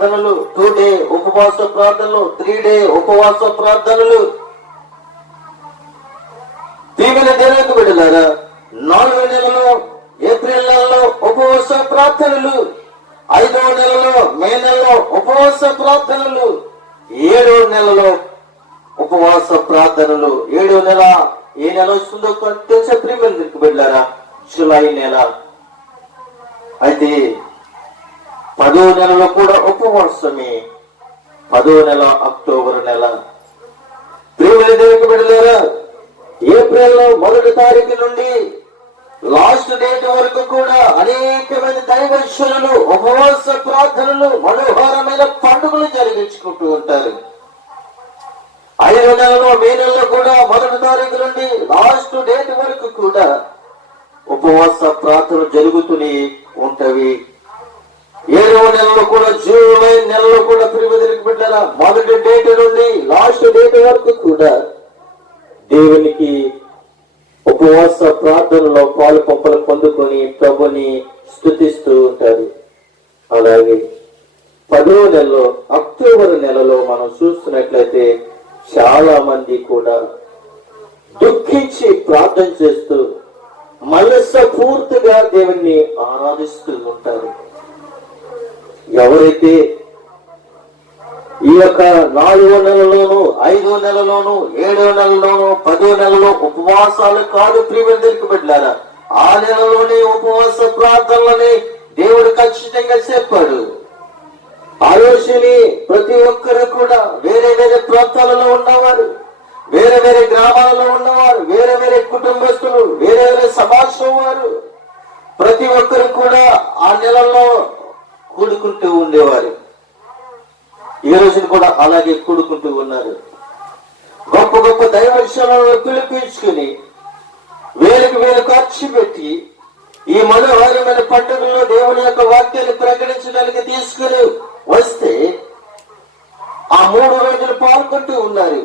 ప్రార్థనలు two day ఉపవాస ప్రార్థనలు త్రీ డే ఉపవాస ప్రార్థనలు. దీవెన దేవునికి బిడ్డలారా నాలుగో నెలలో ఏప్రిల్ నెలలో ఉపవాస ప్రార్థనలు. ఐదవ నెలలో మే నెలలో ఉపవాస ప్రార్థనలు. ఏడవ నెలలో ఉపవాస ప్రార్థనలు. ఏడవ నెల ఏ నెల వస్తుందో తెలిసే ప్రియమైన దేవునికి జులై నెల. అయితే పదో నెలలో కూడా ఉపవాసమే పదో నెల అక్టోబర్ నెల. ప్రియమైన దేవునికి బిడ్డలారా ఏప్రిల్లో మొదటి తారీఖు నుండి లాస్ట్ డేట్ వరకు కూడా అనేకమైన దైవశ్వరులు ఉపవాస ప్రార్థనలు మనోహరమైన పండుగలు జరిగించుకుంటూ ఉంటారు. ఐదు నెలలో మే నెలలో కూడా మొదటి తారీఖు నుండి లాస్ట్ డేట్ వరకు కూడా ఉపవాస ప్రార్థనలు జరుగుతూనే ఉంటవి. ఏడవ నెలలో కూడా జూలై నెలలో కూడా తిరుమతికి పెట్టారా మొదటి డేట్ నుండి లాస్ట్ డేట్ వరకు కూడా దేవునికి ఉపవాస ప్రార్థనలో పాలు పంపలు పొందుకొని ప్రభుని స్థుతిస్తూ ఉంటారు. అలాగే పదో నెలలో అక్టోబర్ నెలలో మనం చూస్తున్నట్లయితే చాలా మంది కూడా దుఃఖించి ప్రార్థన చేస్తూ మనస్సు పూర్తిగా దేవుణ్ణి ఆరాధిస్తూ ఉంటారు. ఎవరైతే ఈ యొక్క నాలుగో నెలలోను ఐదో నెలలోను ఏడో నెలలోను పదో నెలలో ఉపవాసాలు కాదు ప్రియమందరికి పెట్టారా ఆ నెలలోనే ఉపవాస ప్రార్థనలని దేవుడు ఖచ్చితంగా చెప్పాడు. ఆలోచని ప్రతి ఒక్కరు కూడా వేరే వేరే ప్రాంతాలలో ఉన్నవారు వేరే వేరే గ్రామాలలో ఉన్నవారు వేరే వేరే కుటుంబస్తులు వేరే వేరే సమాజం వారు. ప్రతి ఒక్కరు కూడా ఆ నెలలో కూడుకుంటూ ఉండేవారు. ఈ రోజున కూడా అలాగే కూడుకుంటూ ఉన్నారు. గొప్ప గొప్ప దైవశాలను పిలిపించుకుని వేలకు వేలు ఖర్చు పెట్టి ఈ మనోహరమైన పండుగల్లో దేవుని యొక్క వాక్యాన్ని ప్రకటించడానికి తీసుకుని వస్తే ఆ మూడు రోజులు పాల్గొంటూ ఉన్నారు.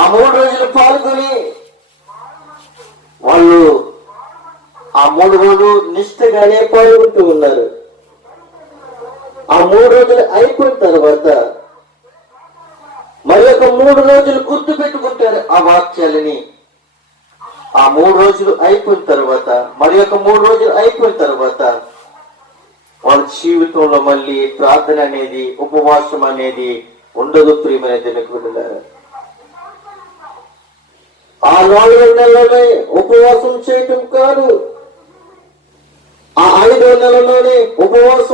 ఆ మూడు రోజులు పాల్గొని వాళ్ళు ఆ మూడు రోజులు నిష్ఠగానే పాల్గొంటూ ఉన్నారు. ఆ మూడు రోజులు అయిపోయిన తర్వాత మరి ఒక మూడు రోజులు గుర్తు పెట్టుకుంటారు ఆ వాక్యాలని. ఆ మూడు రోజులు అయిపోయిన తర్వాత మరి ఒక మూడు రోజులు అయిపోయిన తర్వాత వాళ్ళ జీవితంలో మళ్ళీ ప్రార్థన అనేది ఉపవాసం అనేది ఉండదు ప్రియమైన దేవుని ఆ నాలుగు నెలలోనే ఉపవాసం చేయటం కాదు. ఆ ఐదో నెలలోనే ఉపవాసం